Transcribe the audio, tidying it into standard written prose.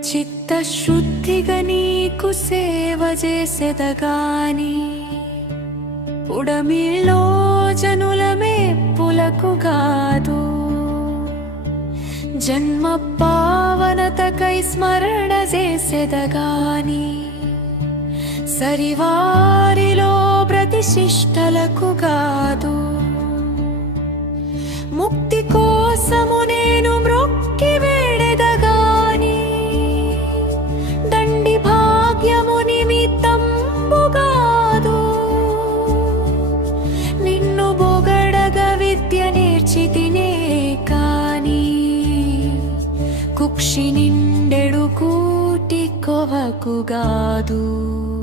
చిత్తశుద్ధిగా నీకు సేవ చేసెదగాని ఉడమిలో జనుల మెప్పులకు గాదు. జన్మ పావనతకై స్మరణ చేసెదగాని సరివారిలో ప్రతిశిష్టలకు గాదు. ముక్తి కోసము నేను మ్రొక్కి వేడెదగాని దండి భాగ్యము నిమిత్తంబు గాదు. నిన్ను బొగడగ విద్య నేర్చితినే కాని కుక్షి నిండెడు కూటి కొవకు గాదు.